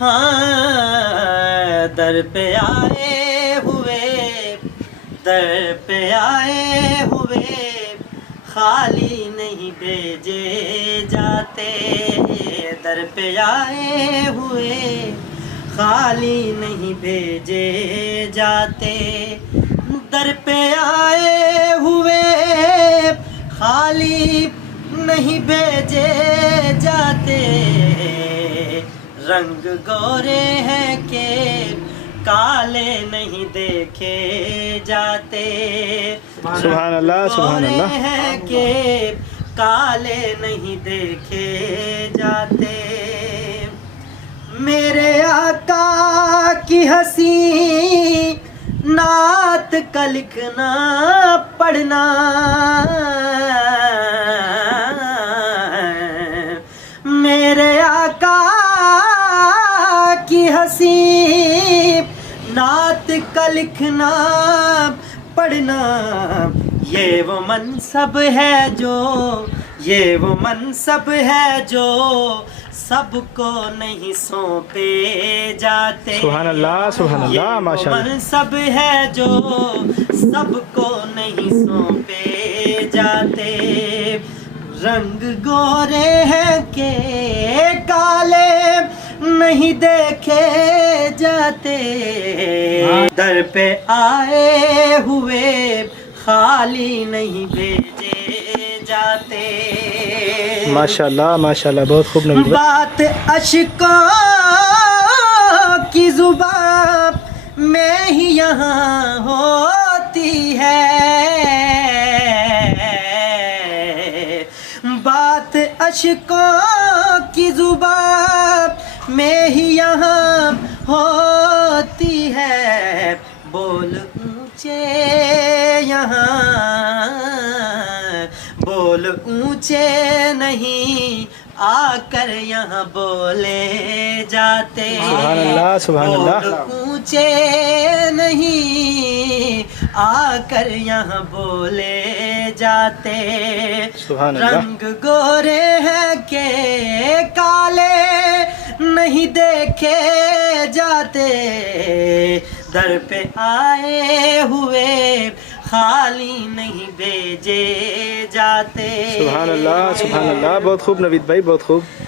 ہاں در پہ آئے ہوئے خالی نہیں بھیجے جاتے، در پہ آئے ہوئے خالی نہیں بھیجے جاتے، در پہ آئے ہوئے خالی نہیں بھیجے جاتے، رنگ گورے ہیں کہ کالے نہیں دیکھے جاتے، سبحان اللہ سبحان گورے اللہ۔ ہیں کہ کالے نہیں دیکھے جاتے، میرے آقا کی حسین نعت کا لکھنا پڑھنا، میرے آقا کی حسین نعت کا لکھنا پڑھنا، یہ وہ منصب ہے جو سب کو نہیں سونپے جاتے، سبحان اللہ سبحان اللہ، ماشاء اللہ۔ منصب ہے جو سب کو نہیں سونپے جاتے، رنگ گورے ہیں کہ کالے نہیں دیکھے جاتے، در پہ آئے ہوئے خالی نہیں بھیجے جاتے، ماشاء اللہ ماشاء اللہ، بہت خوب نوید بھائی۔ بات اشکوں کی زبان میں ہی یہاں ہوتی ہے، بات اشکوں کی زبان میں ہی یہاں ہوتی ہے، بول اونچے یہاں بول اونچے نہیں آ کر یہاں بولے جاتے، سبحان اللہ سبحان اللہ۔ بول اونچے نہیں آ کر یہاں بولے جاتے، سبحان اللہ۔ رنگ گورے ہیں کہ کالے نہیں دیکھے جاتے، در پہ آئے ہوئے خالی نہیں بھیجے جاتے، سبحان اللہ سبحان اللہ، بہت خوب نوید بھائی، بہت خوب۔